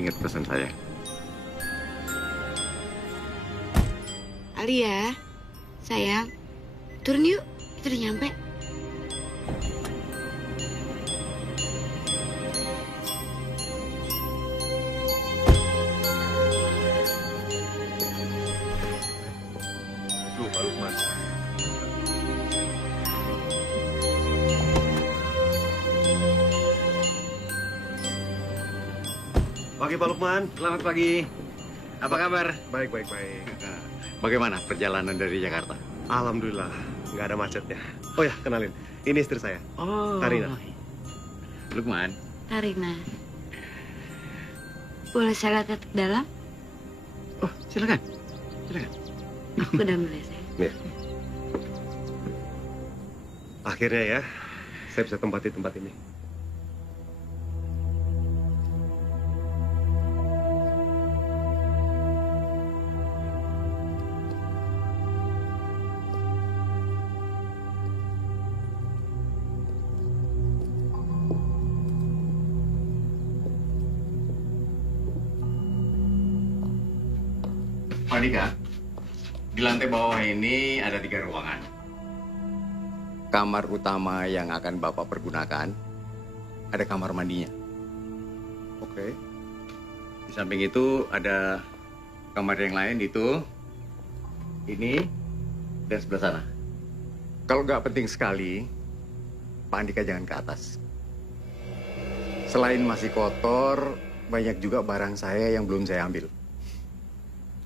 ingat pesan saya. Alia, sayang, turun yuk, kita udah nyampe. Tuh, Pak Lukman. Pagi, Pak Lukman. Selamat pagi. Apa kabar? Baik, baik, baik. Bagaimana perjalanan dari Jakarta? Alhamdulillah, nggak ada macetnya. Oh ya, kenalin. Ini istri saya. Oh, Karina. Lukman. Karina, boleh saya lihat ke dalam? Oh, silakan. Silakan. Aku udah mulai, sayang. Nih. Akhirnya ya, saya bisa tempati tempat ini. Pak Dika, di lantai bawah ini ada 3 ruangan. Kamar utama yang akan Bapak pergunakan, ada kamar mandinya. Oke. Di samping itu ada kamar yang lain itu, ini, dan sebelah sana. Kalau nggak penting sekali, Pak Andika jangan ke atas. Selain masih kotor, banyak juga barang saya yang belum saya ambil.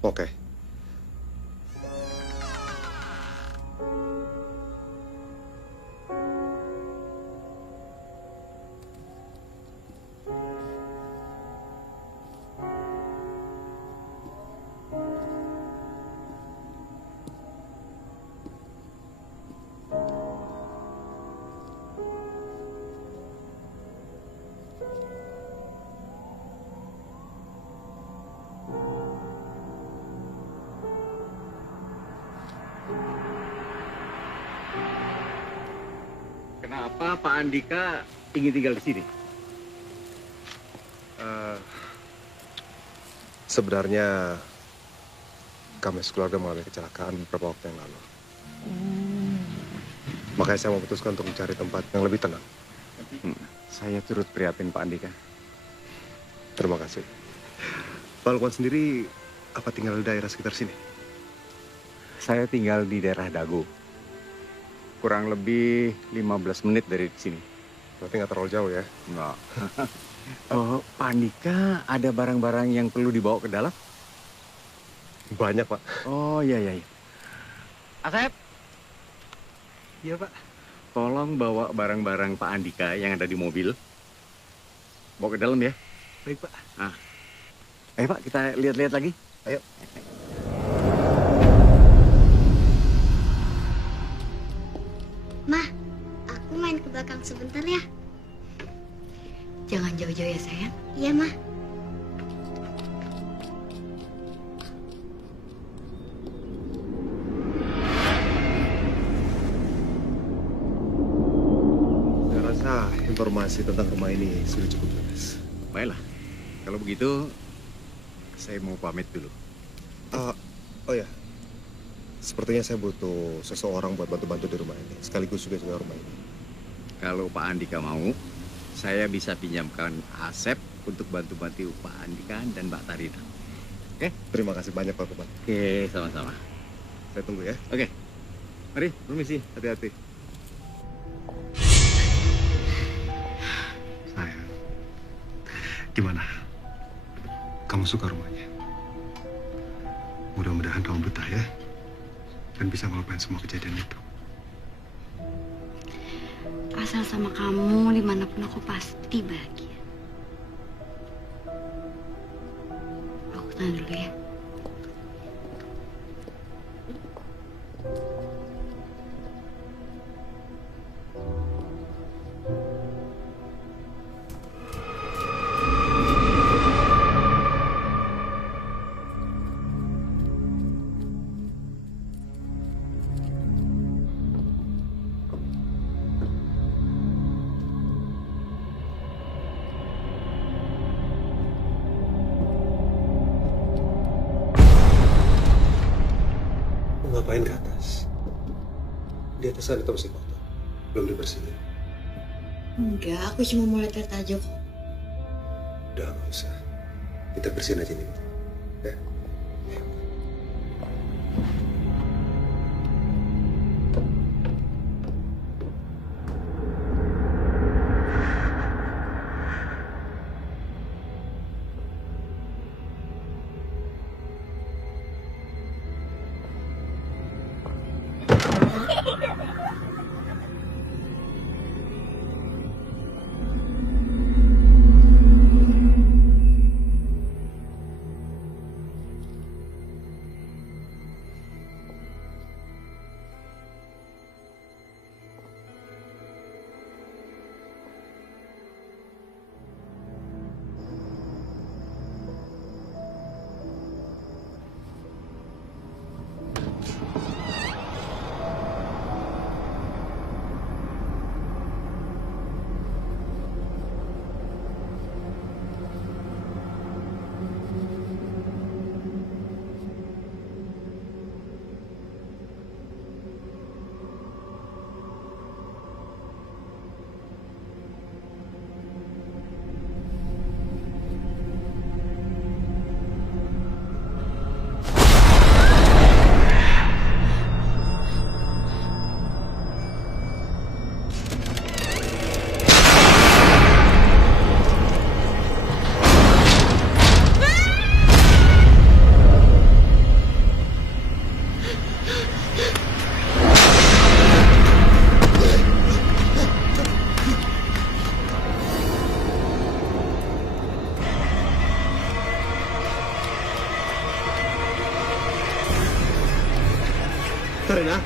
Oke. Kenapa Pak Andika ingin tinggal di sini? Sebenarnya kami sekeluarga mengalami kecelakaan beberapa waktu yang lalu. Makanya saya memutuskan untuk mencari tempat yang lebih tenang. Saya turut prihatin Pak Andika. Terima kasih. Pak Lukman sendiri apa tinggal di daerah sekitar sini? Saya tinggal di daerah Dago. Kurang lebih 15 menit dari sini. Berarti nggak terlalu jauh ya? Enggak. Oh, Pak Andika ada barang-barang yang perlu dibawa ke dalam? Banyak, Pak. Oh, iya, iya. Asep, Iya, Pak. tolong bawa barang-barang Pak Andika yang ada di mobil. Bawa ke dalam ya. Baik, Pak. Ayo Pak, kita lihat-lihat lagi. Ayo. Mah, aku main ke belakang sebentar ya. Jangan jauh-jauh ya, sayang. Iya, Mah. Saya rasa informasi tentang rumah ini sudah cukup jelas. Baiklah, kalau begitu saya mau pamit dulu. Oh ya, sepertinya saya butuh seseorang buat bantu-bantu di rumah ini. Sekaligus juga jaga rumah ini. Kalau Pak Andika mau, saya bisa pinjamkan Asep untuk bantu-bantu Pak Andika dan Mbak Tarina. Oke? Terima kasih banyak, Pak Kuman. Oke, sama-sama. Saya tunggu ya. Oke, mari, permisi, hati-hati. Sayang, gimana? Kamu suka rumahnya? Mudah-mudahan kamu betah ya. Dan bisa ngelupain semua kejadian itu. Asal sama kamu, dimanapun aku pasti bahagia. Aku tanya dulu ya. ngapain ke atas? Di atas sana itu masih kotor, belum dibersihin. Enggak, aku cuma mau lihat aja kok. Udah nggak usah, kita bersihin aja nih. Ya. Rena,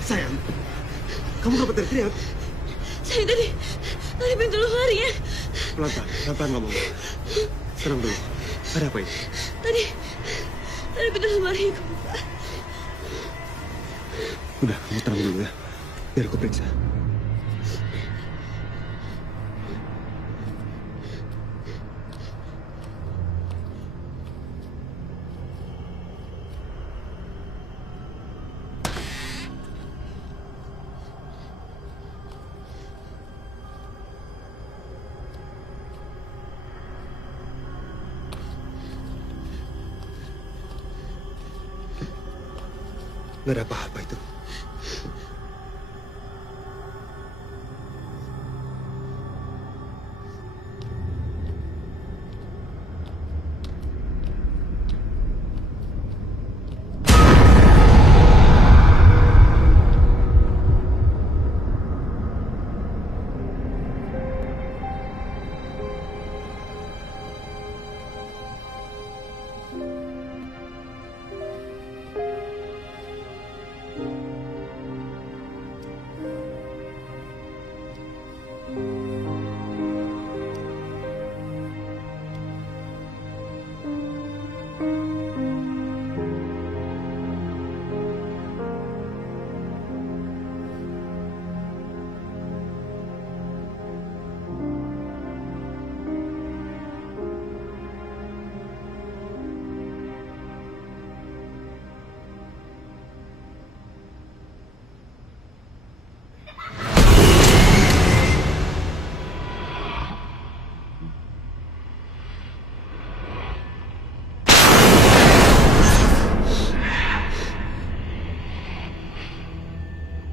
sayang, kamu kenapa teriak-teriak? Saya tadi pintu lemari ya. Pelan-pelan ngomong. Tenang dulu. Ada apa ini? Tadi pintu lemari kebuka. Udah, kamu tenang dulu ya. Biar aku periksa. Nggak ada apa-apa itu.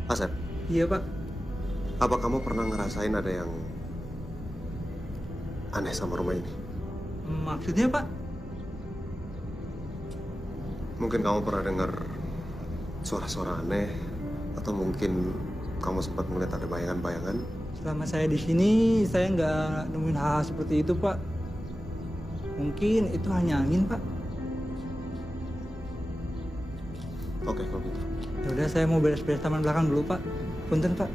Asep. Iya, Pak. Apa kamu pernah ngerasain ada yang aneh sama rumah ini? Maksudnya, Pak? Mungkin kamu pernah dengar suara-suara aneh, atau mungkin kamu sempat melihat ada bayangan-bayangan? Selama saya di sini, saya nggak nemuin hal seperti itu, Pak. Mungkin itu hanya angin, Pak. Oke, kalau gitu. Ya udah, saya mau beres-beres taman belakang dulu, Pak. Punten, Pak.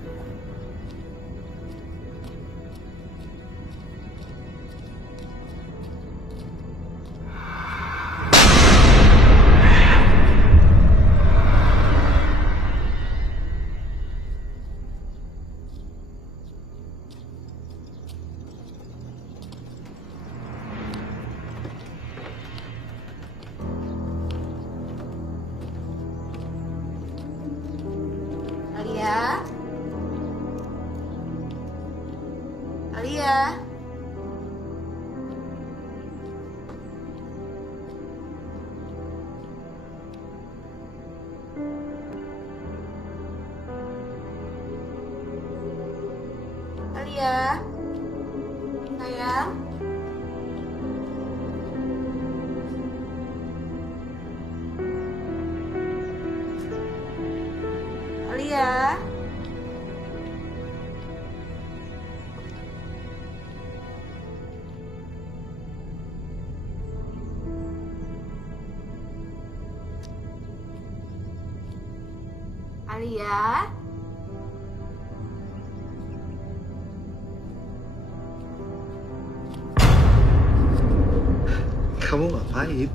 Alia, sayang. Alia. Alia. Kamu ngapain?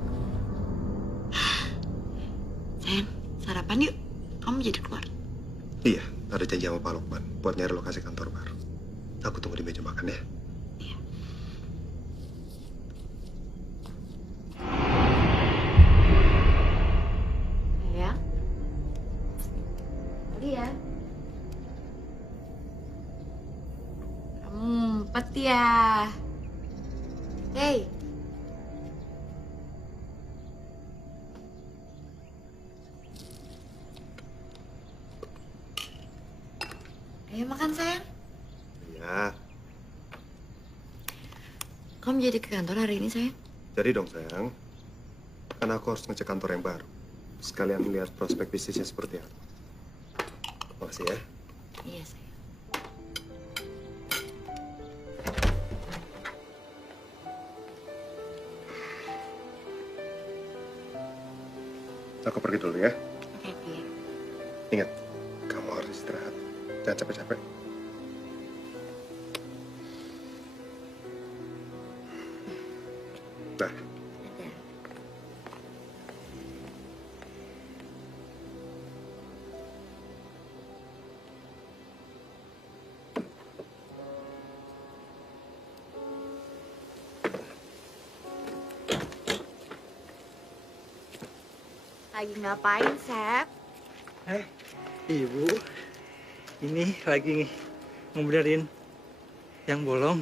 Sayang, sarapan yuk. Kamu jadi keluar. Iya, ada janji sama Pak Lukman buat nyari lokasi kantor baru. Aku tunggu di meja makan ya. Sayang. Alia. Kamu ngumpet ya? Hey. Ayo makan sayang. Iya, Kamu jadi ke kantor hari ini sayang? jadi dong sayang. Kan aku harus ngecek kantor yang baru. Sekalian lihat prospek bisnisnya seperti apa. Makasih ya. Iya sayang. Aku pergi dulu ya. Oke, iya. Ingat, kamu harus istirahat. Jangan capek-capek. Nah, Dadah. Lagi ngapain, Sep? Ibu, ini lagi ngebenerin yang bolong.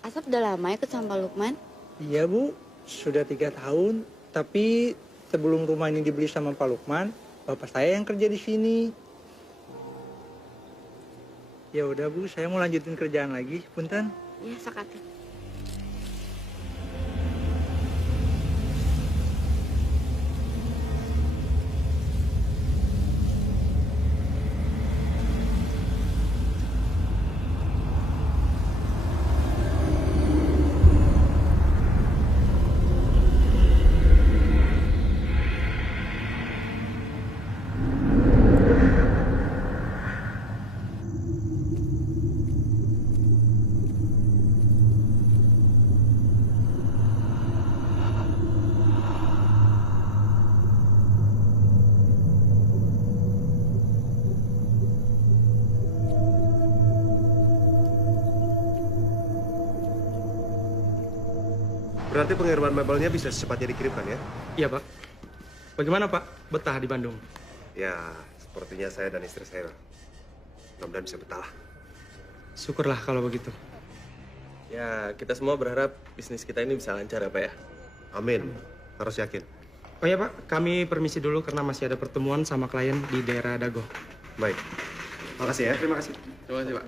Asap udah lama ikut sama Pak Lukman? Iya Bu, sudah 3 tahun. Tapi sebelum rumah ini dibeli sama Pak Lukman, bapak saya yang kerja di sini. Ya udah Bu, saya mau lanjutin kerjaan lagi. Punten. Iya, sakati. berarti pengiriman mebelnya bisa secepatnya dikirimkan ya? Iya, Pak. Bagaimana, Pak? Betah di Bandung? Ya, sepertinya saya dan istri saya mudah-mudahan bisa betah lah. Syukurlah kalau begitu. Ya, kita semua berharap bisnis kita ini bisa lancar ya, Pak ya. Amin. Harus yakin. Oh ya, Pak. Kami permisi dulu karena masih ada pertemuan sama klien di daerah Dago. Baik. Makasih ya. Terima kasih. Terima kasih, Pak.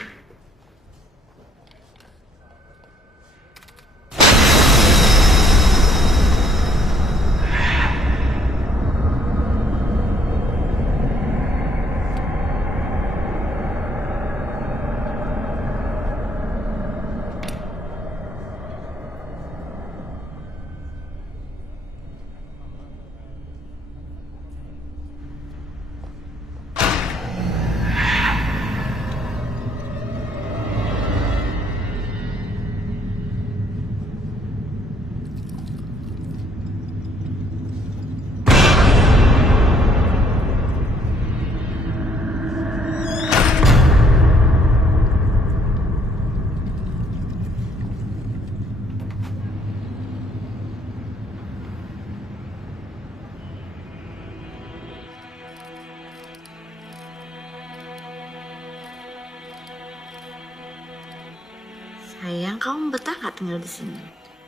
Sayang, kamu betah nggak tinggal di sini?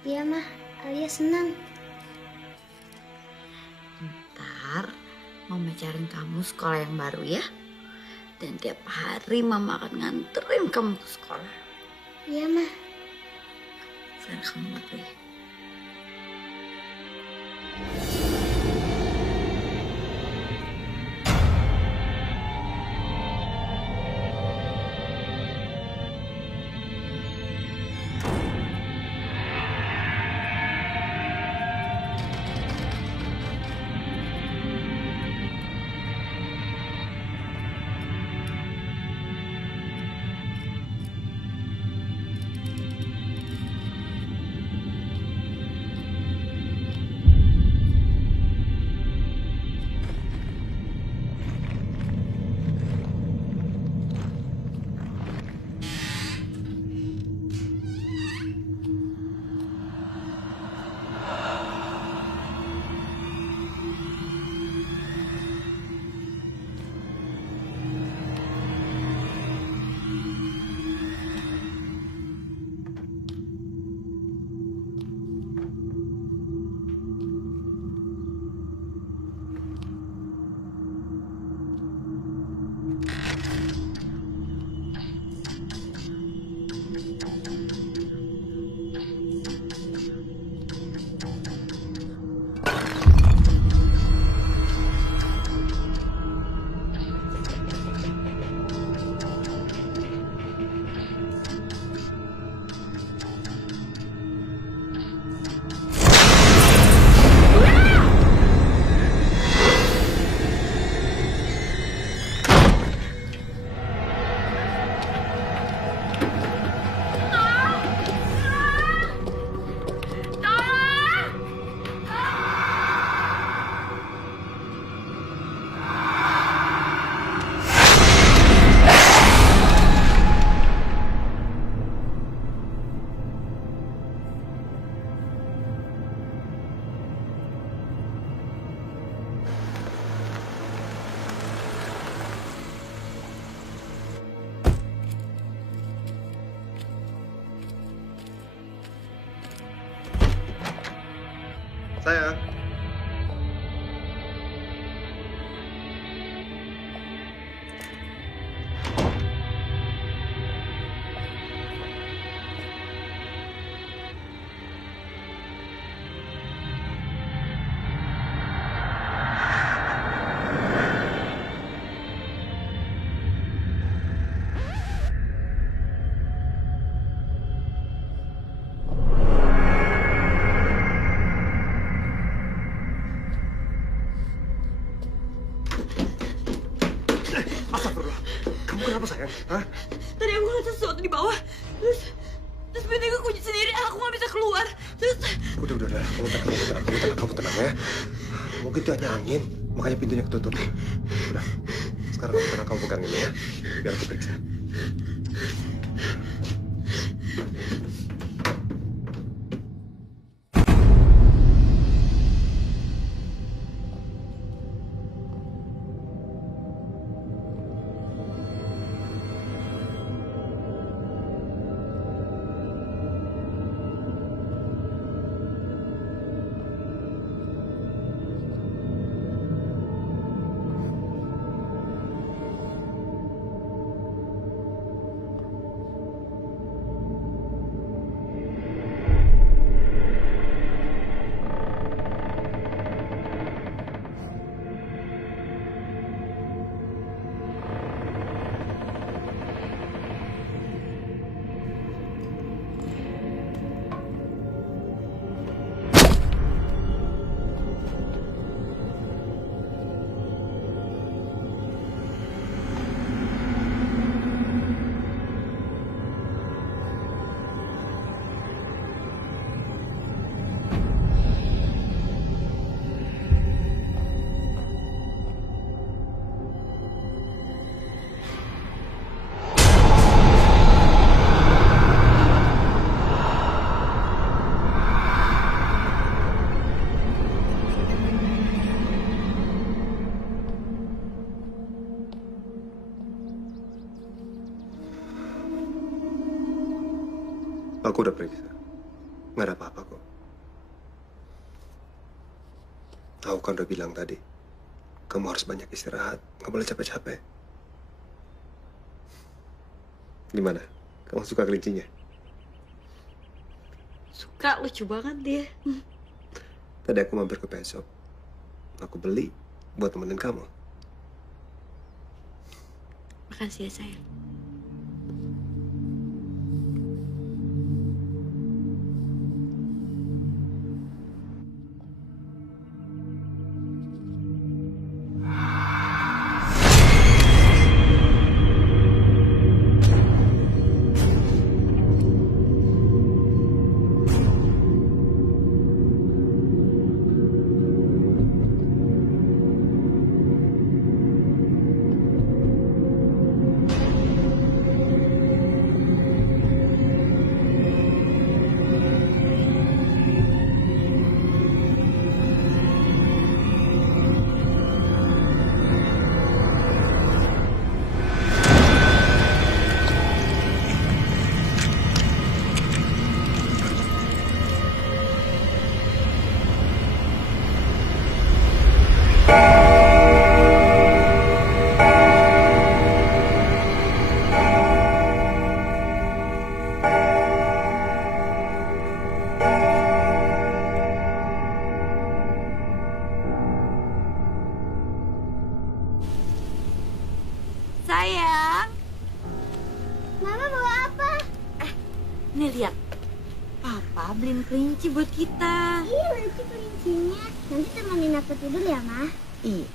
Iya, Mah. Alia senang. Ntar mau cariin kamu sekolah yang baru ya. Dan tiap hari Mama akan nganterin kamu ke sekolah. Iya, Mah. Sekarang kamu mau pergi. Sayang. Astagfirullah. Kamu kenapa sayang? Hah? Tadi aku ngeliat sesuatu di bawah. Terus pintunya kunci sendiri. Aku nggak bisa keluar. Terus Udah. Kamu tenang ya. Mungkin itu hanya angin, makanya pintunya ketutup. Udah. Sekarang kamu tenang, kamu pegang ini ya. Biar aku periksa. Aku udah periksa. Nggak ada apa-apa kok. Aku kan udah bilang tadi, kamu harus banyak istirahat. Nggak boleh capek-capek. Gimana? Kamu suka kelincinya? Suka, lucu banget dia. Tadi aku mampir ke pet shop. Aku beli buat temenin kamu. Makasih ya sayang. Sayang, Mama bawa apa? nih lihat. Papa beliin kelinci buat kita. Iya, lucu kelincinya. Nanti temenin aku tidur ya, Ma? Iya.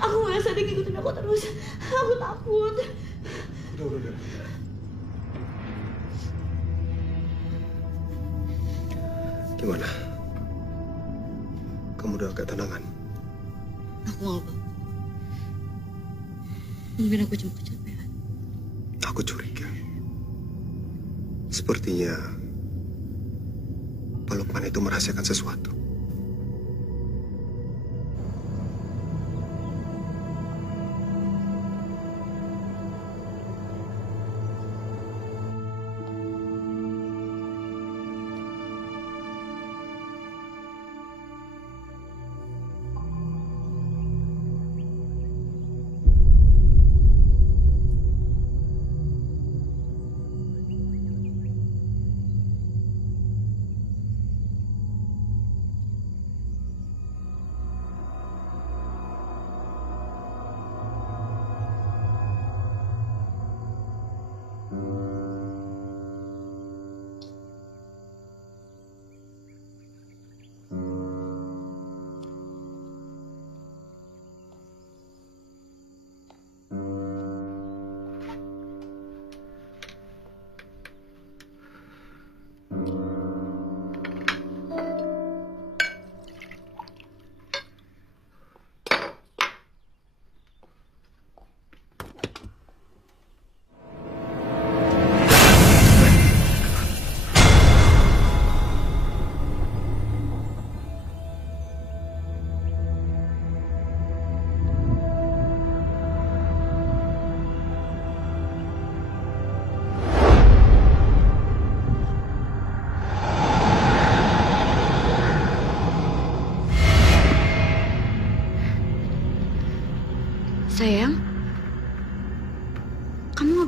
Aku ngerasa dia ngikutin aku terus. Aku takut. Udah. Gimana? Kamu udah agak tenangan? Aku nggak apa. Mungkin aku cuma kecapean. Aku curiga. Sepertinya Pak Lukman itu merahasiakan sesuatu.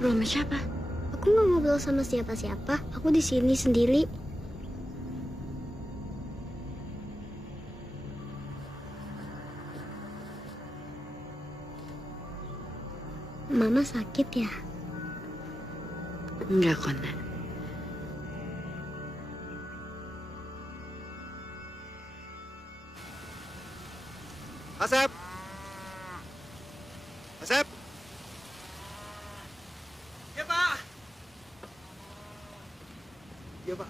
ngobrol sama siapa? Aku nggak ngobrol sama siapa-siapa. Aku di sini sendiri. Mama sakit ya? Enggak, Kona. Asep! Asep! Ya, Pak. Iya, Pak.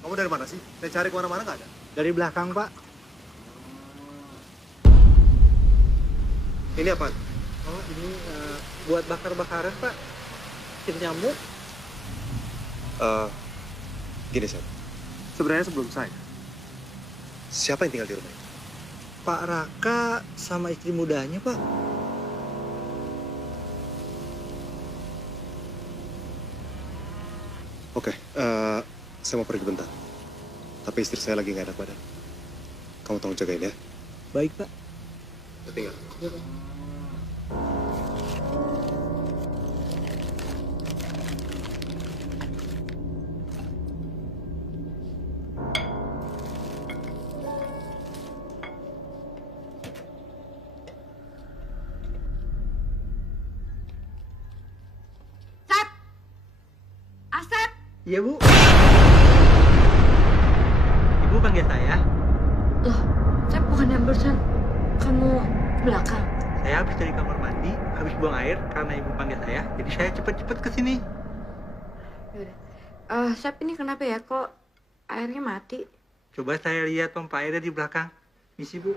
Kamu dari mana sih? Saya cari kemana-mana nggak ada. Dari belakang, Pak. Ini apa? Oh, ini buat bakar-bakaran, Pak. Kir nyamuk. Gini, Sep. Sebenarnya sebelum saya, siapa yang tinggal di rumah ini? Pak Raka sama istri mudanya, Pak. Oke, saya mau pergi bentar. Tapi istri saya lagi nggak enak badan. Kamu tolong jagain ya. Baik, Pak. Saya tinggal. Sep! Asep! Iya, Bu. Ibu panggil saya. Loh, Sep bukan yang barusan kamu belakang. Saya habis dari kamar mandi, habis buang air karena ibu panggil saya. Jadi saya cepet-cepet ke sini. Yaudah. Sep ini kenapa ya kok airnya mati? Coba saya lihat pompa airnya di belakang. Misi, Bu.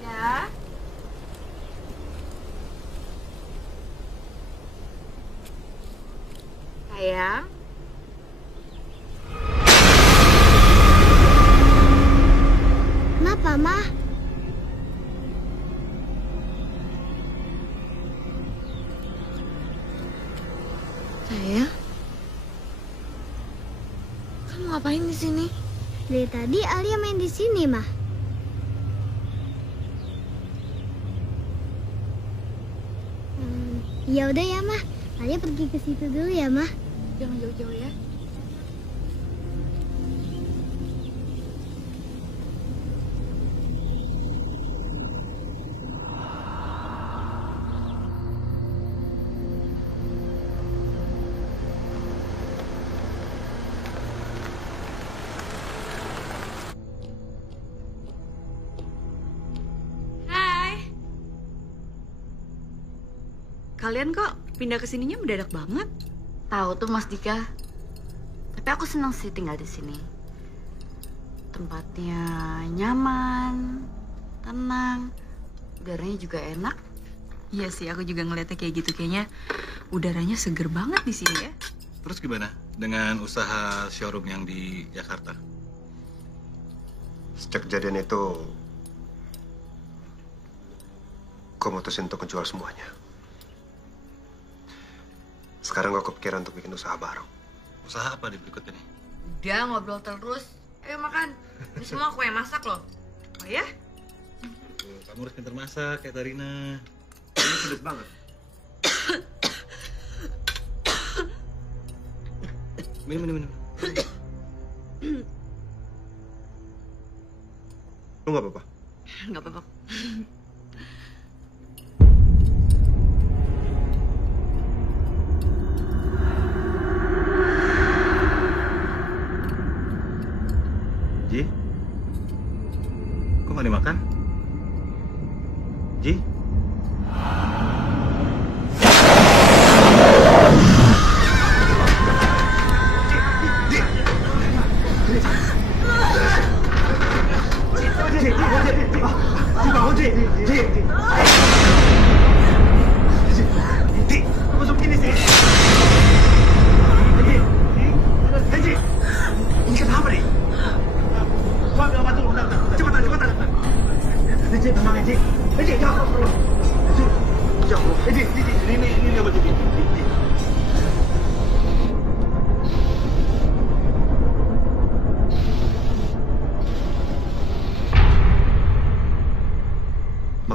Ya. Sayang. Kenapa, Ma? Sayang. Kamu ngapain di sini? Dari tadi Alia main di sini, Ma. Ya udah ya, Ma. Alia pergi ke situ dulu ya, Ma. Jangan jauh-jauh ya. Hai. Kalian kok pindah ke sininya mendadak banget? Tahu tuh Mas Dika. Tapi aku senang sih tinggal di sini. Tempatnya nyaman, tenang, udaranya juga enak. Iya sih, aku juga ngeliatnya kayak gitu. Kayaknya udaranya seger banget di sini ya. Terus gimana dengan usaha showroom yang di Jakarta? Sejak kejadian itu, gue mutusin untuk menjual semuanya. Sekarang gue kepikiran untuk bikin usaha baru. Usaha apa di berikut ini? Udah ngobrol terus. Ayo makan. Ini semua aku yang masak loh. Oh ya? Kamu harus pintar masak kayak Tarina. Ini pedes banget. Minum. Lu nggak apa-apa? Nggak apa-apa. Ji? Kok nggak dimakan? Ji?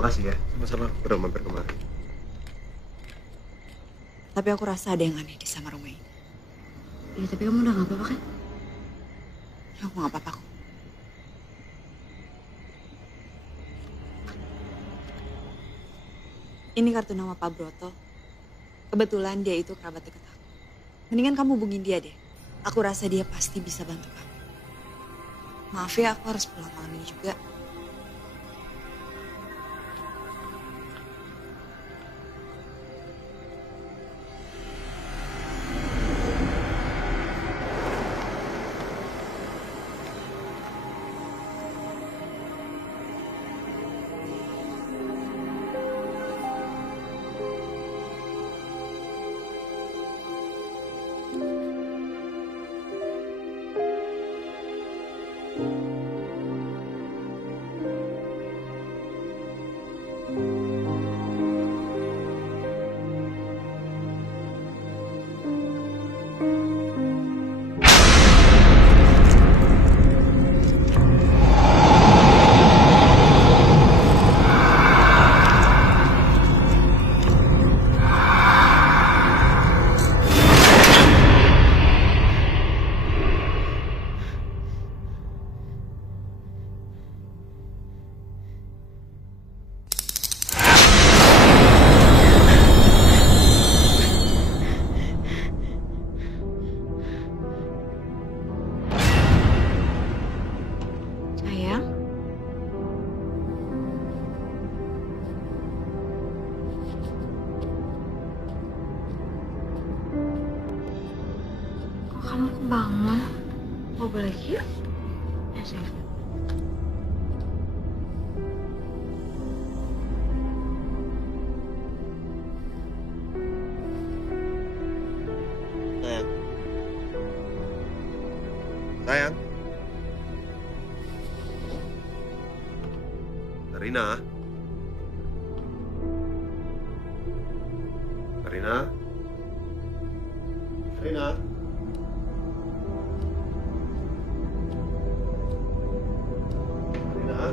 Makasih ya. Sama-sama. Udah mampir kemarin. Tapi aku rasa ada yang aneh di sama rumah ini. Ya, tapi kamu udah gak apa-apa kan? Aku gak apa-apa kok. Ini kartu nama Pak Broto. Kebetulan dia itu kerabat dekat aku. Mendingan kamu hubungin dia deh. Aku rasa dia pasti bisa bantu kamu. Maaf ya, aku harus pulang malam ini juga. Sayang? Kok kamu kebangun? Ngobrol lagi yuk? Ya, sayang. Sayang. Sayang. Karina. Karina. Karina. Karina.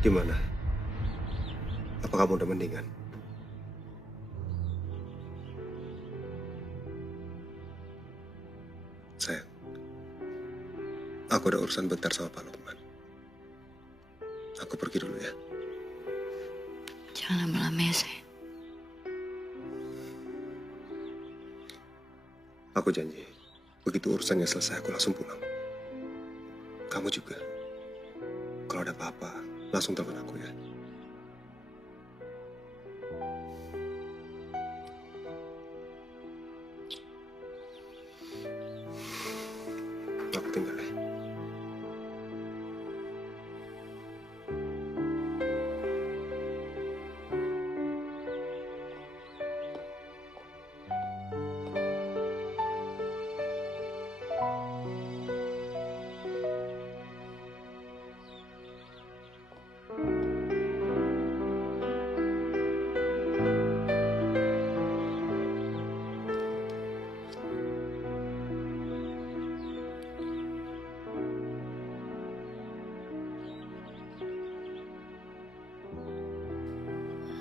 Gimana? Apa kamu udah mendingan? Sayang, aku ada urusan bentar sama Pak Lukman. Aku pergi dulu ya. Jangan lama-lama ya, sayang. Aku janji, begitu urusannya selesai aku langsung pulang. Kamu juga. Kalau ada apa-apa, langsung telepon aku ya. Aku tinggal ya.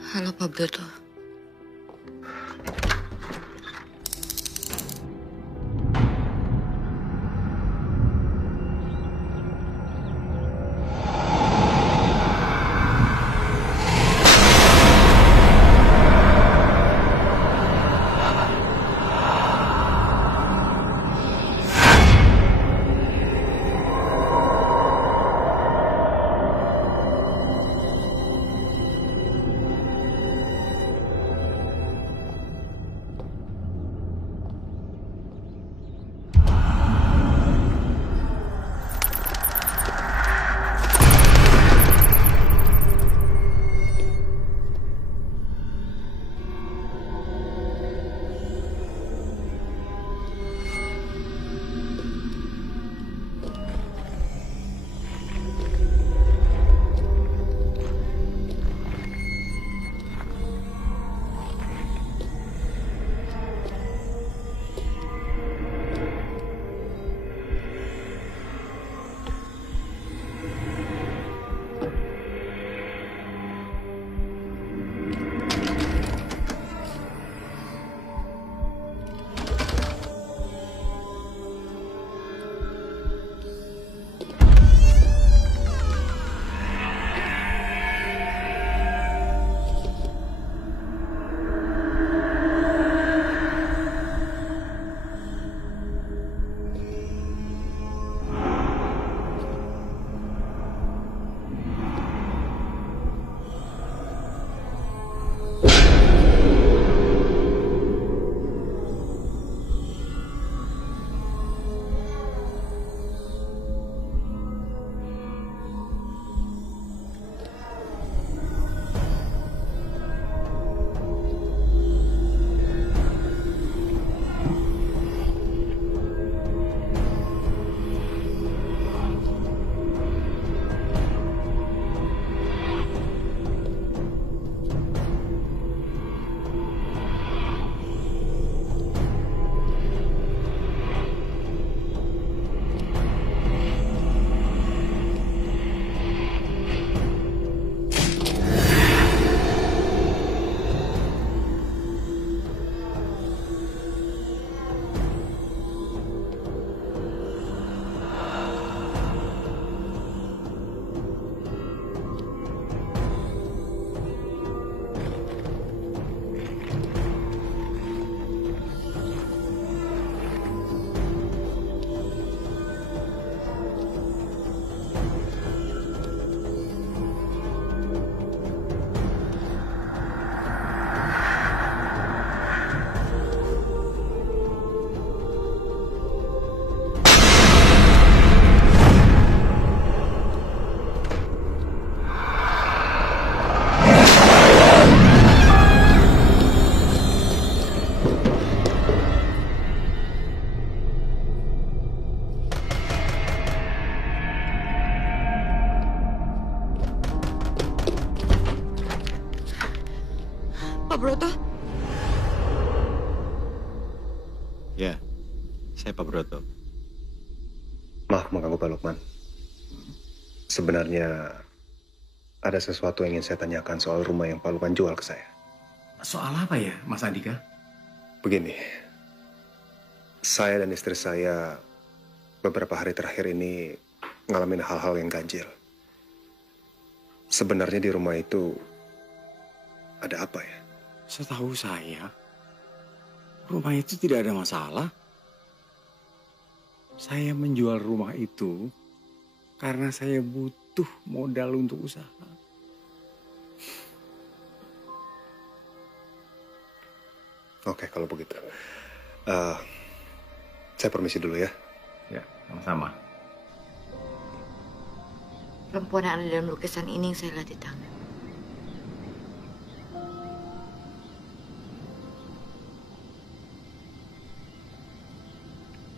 Halo, Pak Broto. Pak Broto? Ya, saya Pak Broto. Maaf mengganggu Pak Lukman. Sebenarnya Ada sesuatu yang ingin saya tanyakan soal rumah yang Pak Lukman jual ke saya. Soal apa ya, Mas Andika? Begini, saya dan istri saya beberapa hari terakhir ini ngalamin hal-hal yang ganjil. Sebenarnya di rumah itu ada apa ya? Setahu saya, rumah itu tidak ada masalah. Saya menjual rumah itu karena saya butuh modal untuk usaha. Oke, kalau begitu. Saya permisi dulu ya. Ya, sama-sama. Perempuan yang ada dalam lukisan ini yang saya lihat di tangan.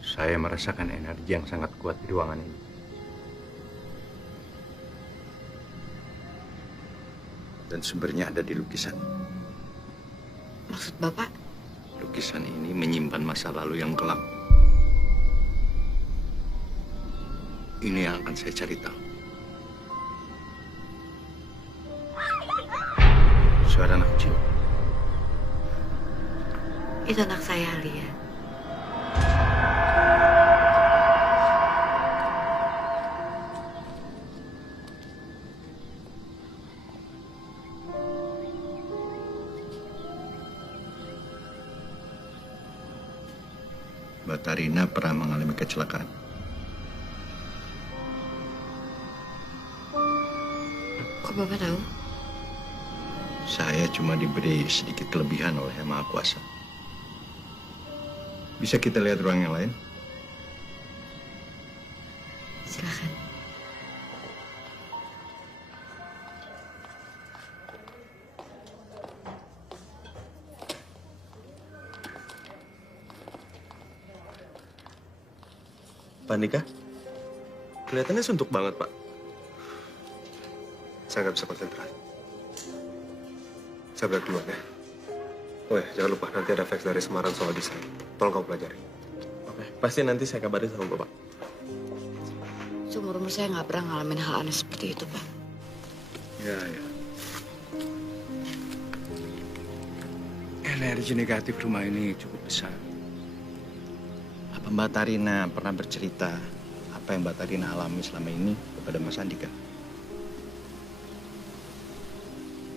Saya merasakan energi yang sangat kuat di ruangan ini. Dan sumbernya ada di lukisan. Maksud Bapak? Lukisan ini menyimpan masa lalu yang gelap. Ini yang akan saya cari tahu. Suara anak kecil. Itu anak saya, Alia. Batarina pernah mengalami kecelakaan. Kok Bapak tahu? Saya cuma diberi sedikit kelebihan oleh Yang Maha Kuasa. Bisa kita lihat ruang yang lain? Silakan. Pak Andika, kelihatannya suntuk banget, Pak. Saya nggak bisa konsentrasi. Saya balik duluan ya. Oh ya, jangan lupa nanti ada fax dari Semarang soal desain. Tolong kamu pelajari. Oke, pasti nanti saya kabarin sama Bapak. Seumur-umur saya nggak pernah ngalamin hal aneh seperti itu, Pak. Ya. Energi negatif rumah ini cukup besar. Apa Mbak Tarina pernah bercerita apa yang Mbak Tarina alami selama ini kepada Mas Andika?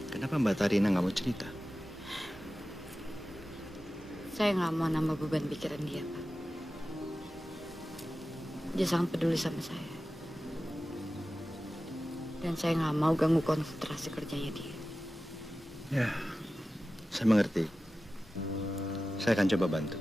Kenapa Mbak Tarina nggak mau cerita? Saya nggak mau nambah beban pikiran dia, Pak. Dia sangat peduli sama saya. Dan saya nggak mau ganggu konsentrasi kerjanya dia. Ya, saya mengerti. Saya akan coba bantu.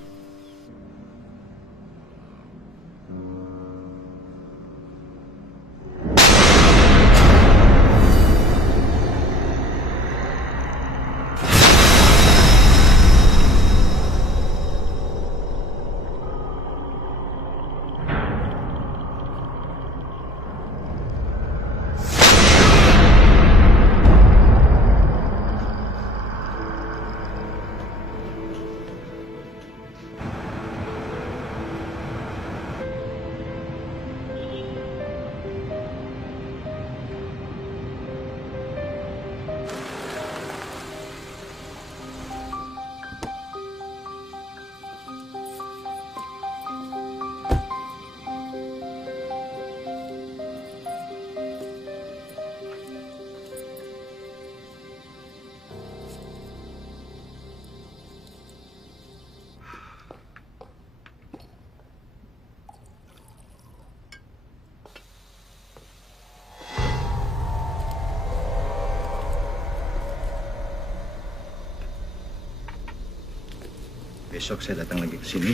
Besok saya datang lagi ke sini.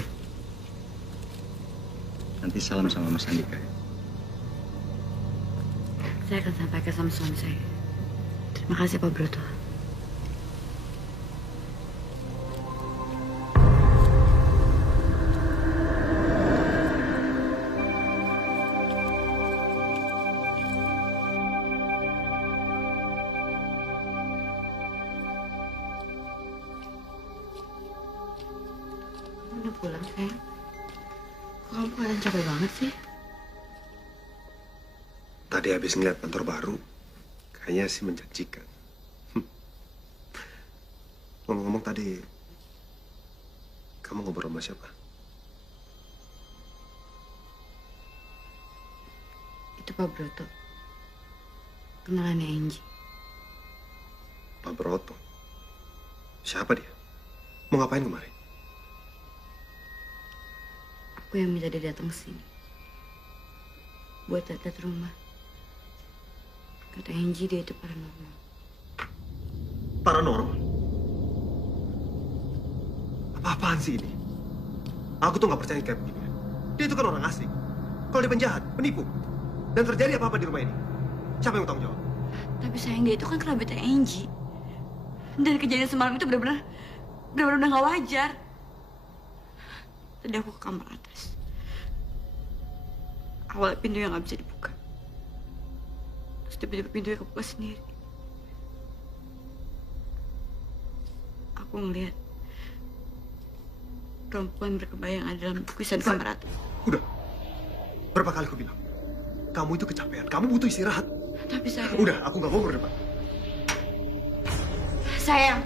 Nanti salam sama Mas Andika. Saya akan sampaikan sama suami saya. Terima kasih, Pak Broto. Udah pulang, sayang. Kok kamu kelihatan capek banget sih? Tadi habis ngeliat kantor baru, Kayaknya sih menjanjikan. Ngomong-ngomong tadi, kamu ngobrol sama siapa? Itu Pak Broto. Kenalannya Angie. Pak Broto. Siapa dia? Mau ngapain kemarin? Aku yang minta dia datang sini. Buat lihat rumah. Kata Angie dia itu paranormal. Paranormal? Apa-apaan sih ini? Aku tuh nggak percaya kayak begini. Dia itu kan orang asing. Kalau dia penjahat, penipu, dan terjadi apa-apa di rumah ini, siapa yang tanggung jawab? Tapi sayang dia itu kan kerabatnya Angie. Dan kejadian semalam itu benar-benar udah nggak wajar. Tadi aku ke kamar atas. Awalnya pintu yang nggak bisa dibuka. Terus tiba-tiba pintunya kebuka sendiri. Aku ngeliat perempuan berkebayang ada dalam lukisan kamar atas. Udah. Berapa kali aku bilang? Kamu itu kecapean. Kamu butuh istirahat. Tapi sayang... Udah, aku nggak mau berdebat. Sayang.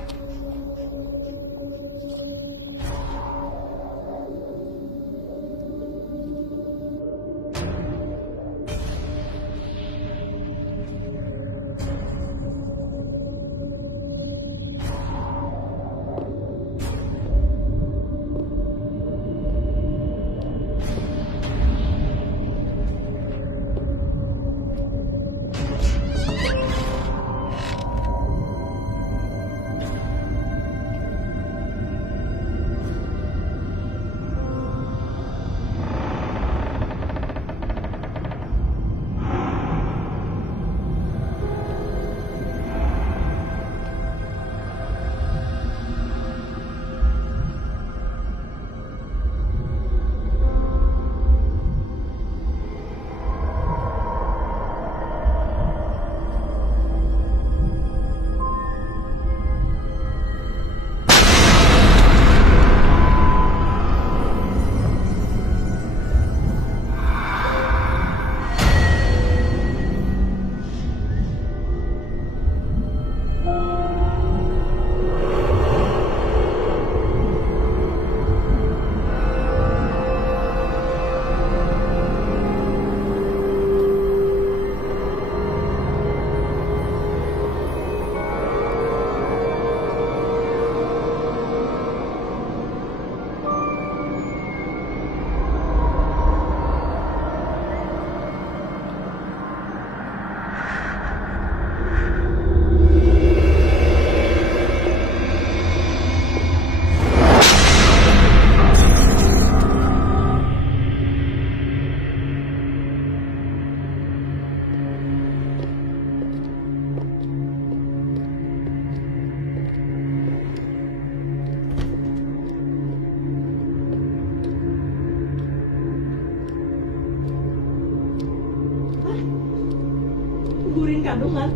Gugurin kandungan?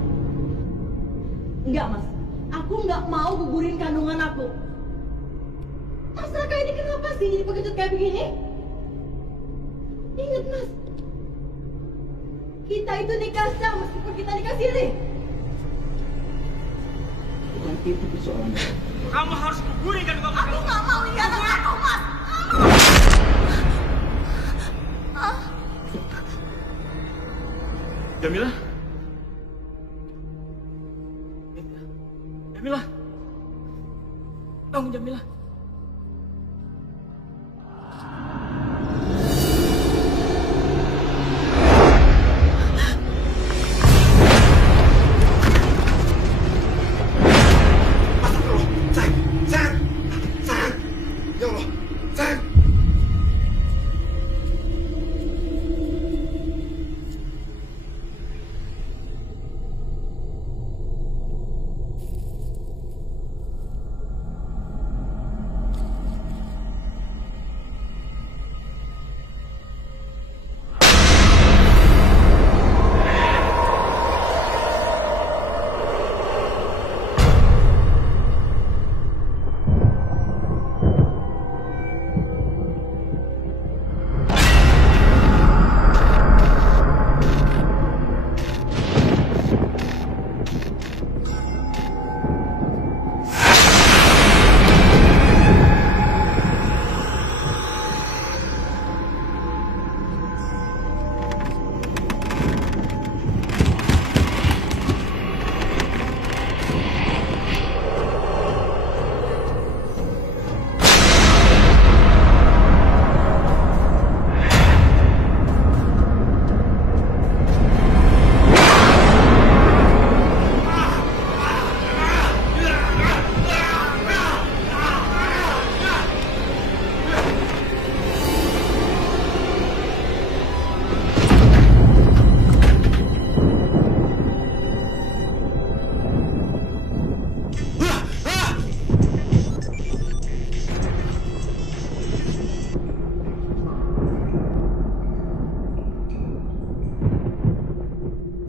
Enggak, Mas. Aku nggak mau gugurin kandungan aku. Mas Raka ini kenapa sih jadi pengecut kayak begini? Ingat, Mas. Kita itu nikah sah meskipun kita nikah siri. Bukan itu persoalannya. Kamu harus gugurin kandungan kamu. Aku nggak mau lihat anak aku, Mas. Jamila? Jamila? Bangun, Jamila.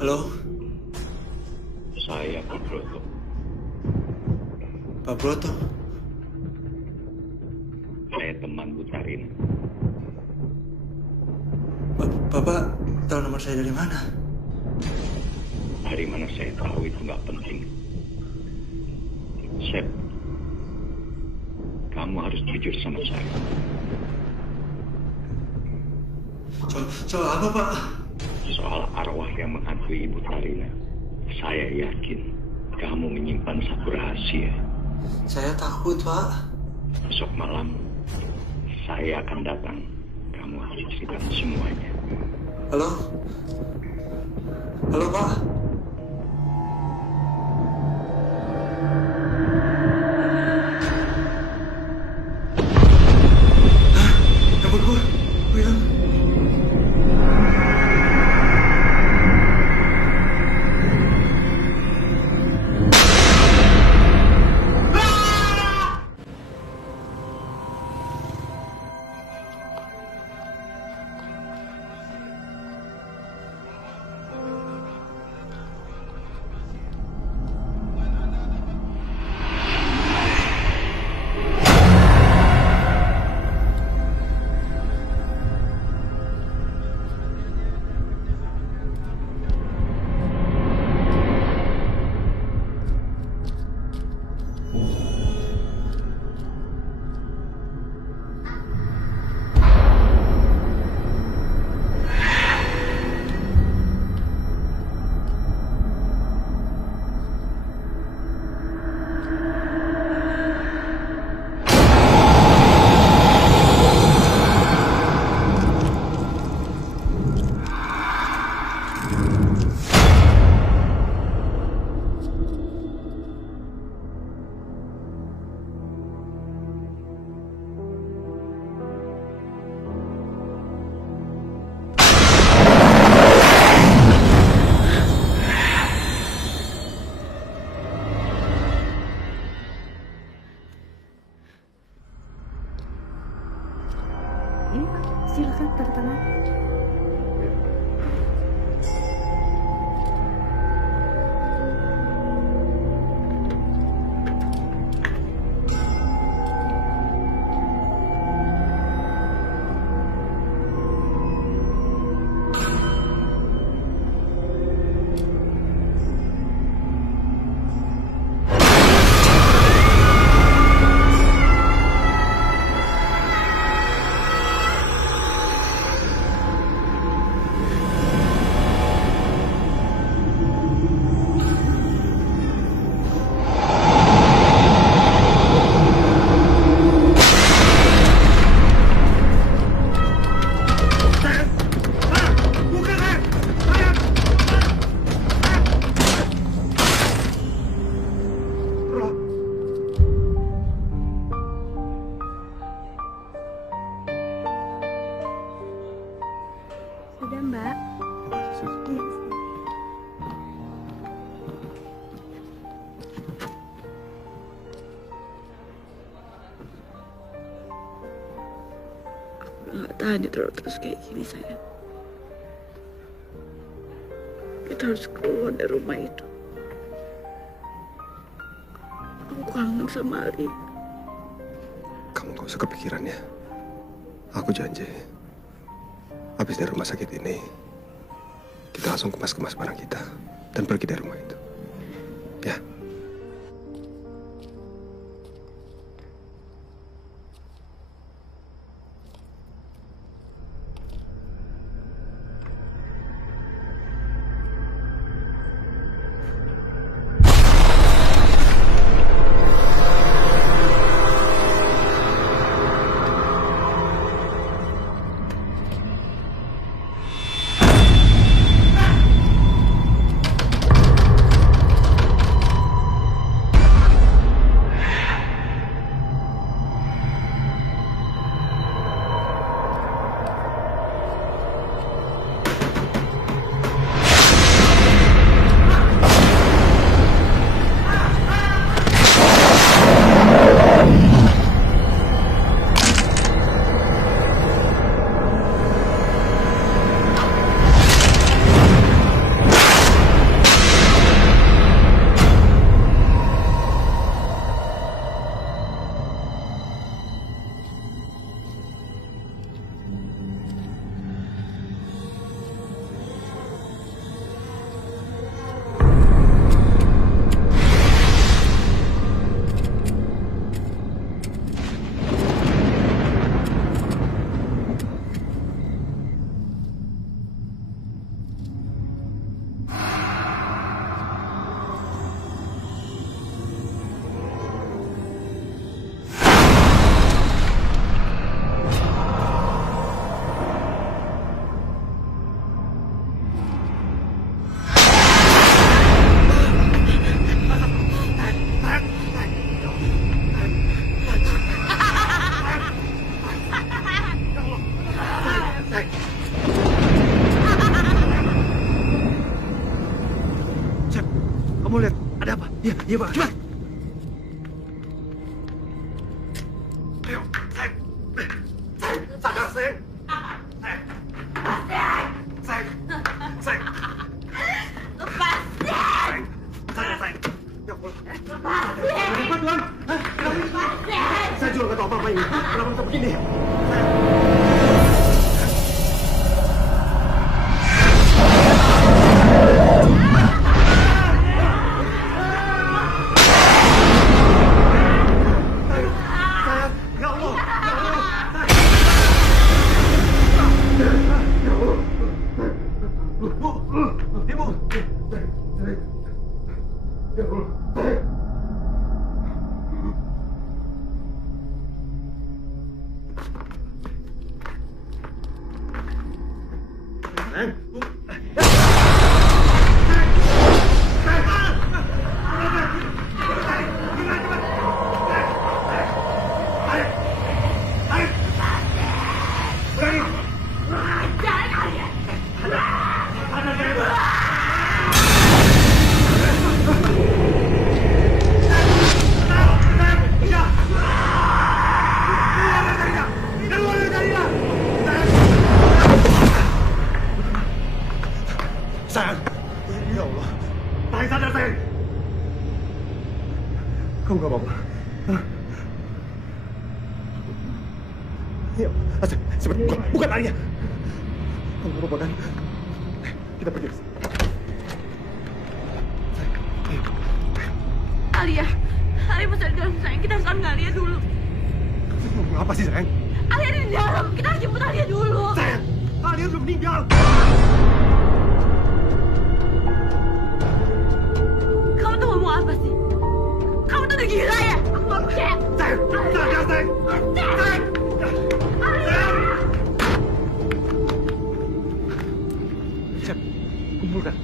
Halo, Saya Pak Broto. Pak Broto. Saya teman Bu Tarina. Bapak tahu nomor saya dari mana? Dari mana saya tahu itu nggak penting. Sep, kamu harus jujur sama saya. Soal apa, Pak? Soal arwah yang menghantui Ibu Tarina. Saya yakin kamu menyimpan satu rahasia. Saya takut, Pak. Besok malam, saya akan datang. Kamu harus ceritakan semuanya. Halo? Halo, Pak? Hah? Handphone gue hilang. Silakan tanda tangan. Sudah, Mbak. Iya. Nggak tahan ya terus kayak gini, sayang. Kita harus keluar dari rumah itu. Aku kangen sama Ali. Kamu gak usah kepikiran ya. Aku janji, habis dari rumah sakit ini, kita langsung kemas-kemas barang kita dan pergi dari rumah itu. Ya. Iya, Pak. Cepat. Ayo, sayang. Sayang, sadar, sayang. Sayang. Lepasin! Sadar, sayang. Ya Allah. Lepasin! Kenapa, Tuan? Hah? Lepasin! Saya juga nggak tahu apa-apa ini. Kenapa bisa begini? Sayang. Ya Allah. Sayang, sadar, sayang. Kamu gak apa-apa. Hah? Ya, sebentar. Bukan Arya. Kamu gak apa-apa kan? Kita pergi. Alia masih ada di dalam sayang. Kita harus ambil Alia dulu. Apa sih, sayang? Alia ada di dalam. Kita harus jemput Alia dulu. Sayang, Alia udah meninggal. Kamu tuh ngomong apa sih? Kamu tuh udah gila ya? Aku gak percaya. Sayang, sadar, sayang. Sayang. Sayang, kumpulkan.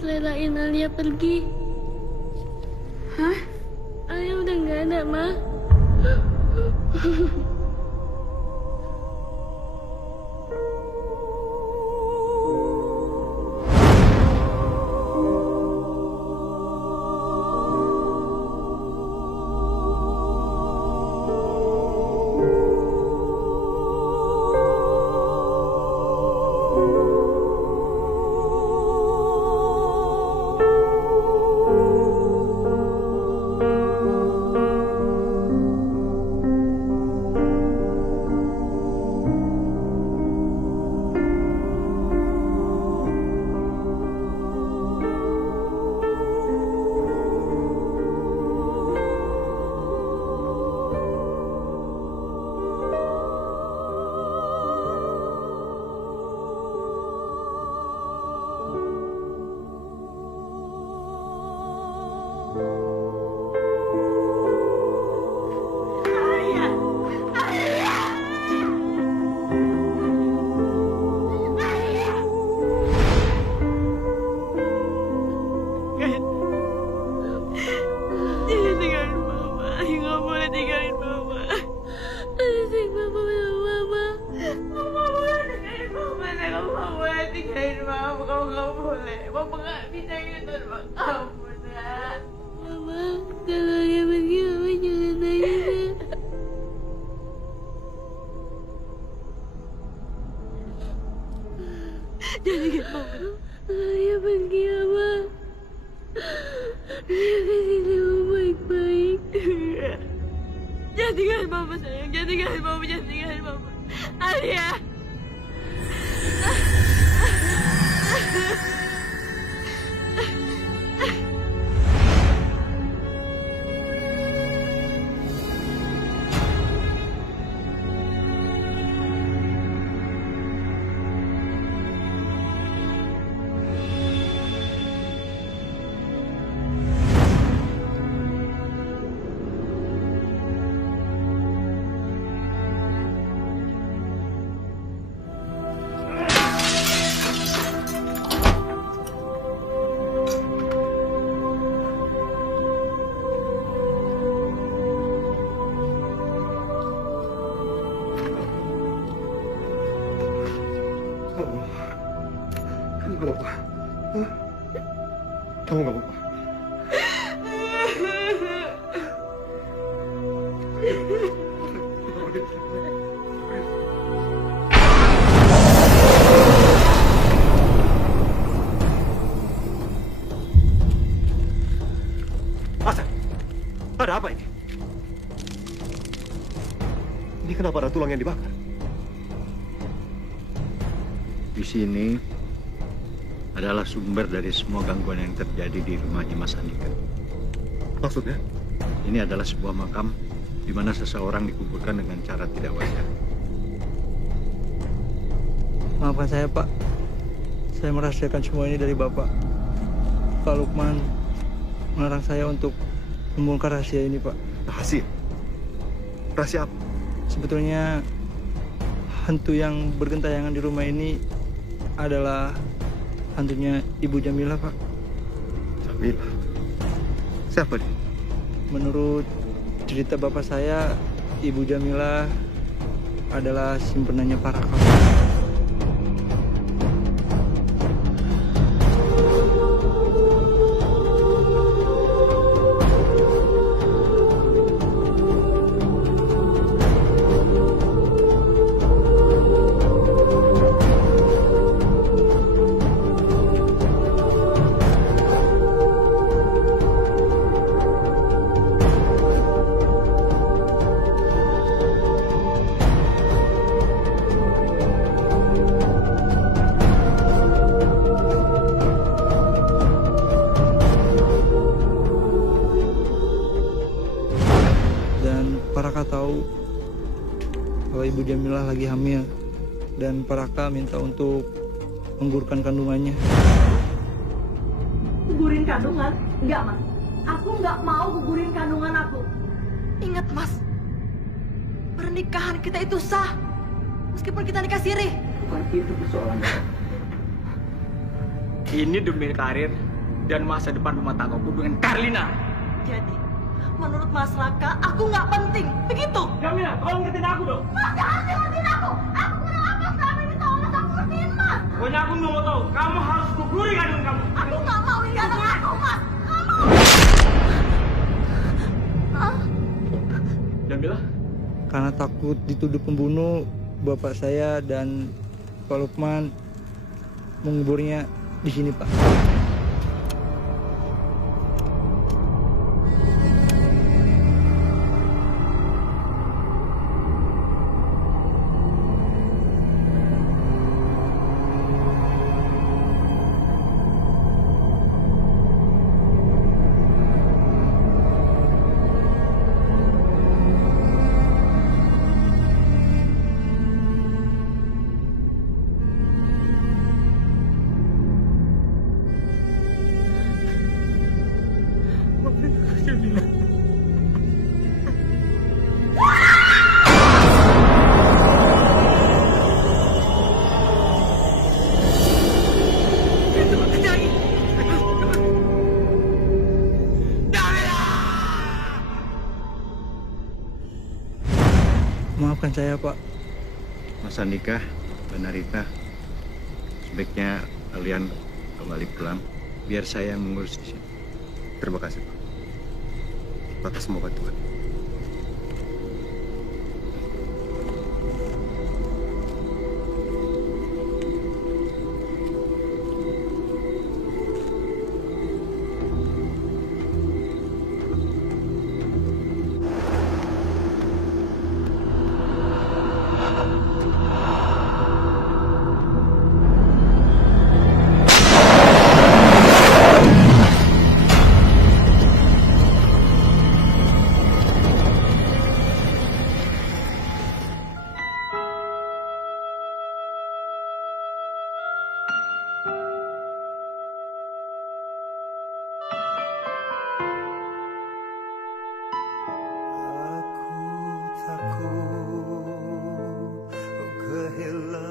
Relain Alia pergi. Hah? Alia udah nggak ada, Ma. Gak apa-apa. Hah? Kamu gak apa-apa. Hasan, ada apa ini? Ini kenapa ada tulang yang dibakar? Di sini adalah sumber dari semua gangguan yang terjadi di rumahnya Mas Andika. Maksudnya? Ini adalah sebuah makam di mana seseorang dikuburkan dengan cara tidak wajar. Maafkan saya, Pak. Saya merahasiakan semua ini dari Bapak. Pak Lukman melarang saya untuk membongkar rahasia ini, Pak. Rahasia? Rahasia apa? Sebetulnya hantu yang bergentayangan di rumah ini adalah hantunya Ibu Jamilah, Pak. Jamilah? Siapa dia? Menurut cerita bapak saya, Ibu Jamilah adalah simpenannya para kaum. Paraka tahu kalau Ibu Jamilah lagi hamil dan Paraka minta untuk menggugurkan kandungannya. Gugurin kandungan? Enggak, Mas. Aku nggak mau gugurin kandungan aku. Ingat, Mas. Pernikahan kita itu sah. Meskipun kita nikah siri. Bukan itu persoalannya. Ini demi karir dan masa depan rumah tanggaku dengan Karlina. Jadi, menurut Mas Raka, aku nggak penting. Begitu? Jamila, tolong ngertiin aku dong. Mas, jangan ngertiin aku. Aku kenapa selama ini tahu Mas, aku ngertiin Mas. Pokoknya aku nggak mau tahu. Kamu harus gugurin kandungan kamu. Aku nggak mau ini anak aku, Mas. Nggak mau. Jamila? Karena takut dituduh pembunuh, bapak saya dan Pak Lukman menguburnya di sini, Pak. Maafkan saya, Pak. Mas Andika dan Arita, sebaiknya kalian kembali pulang, biar saya yang mengurus di sini. Terima kasih, Pak. Atas semua bantuan. Kehilangan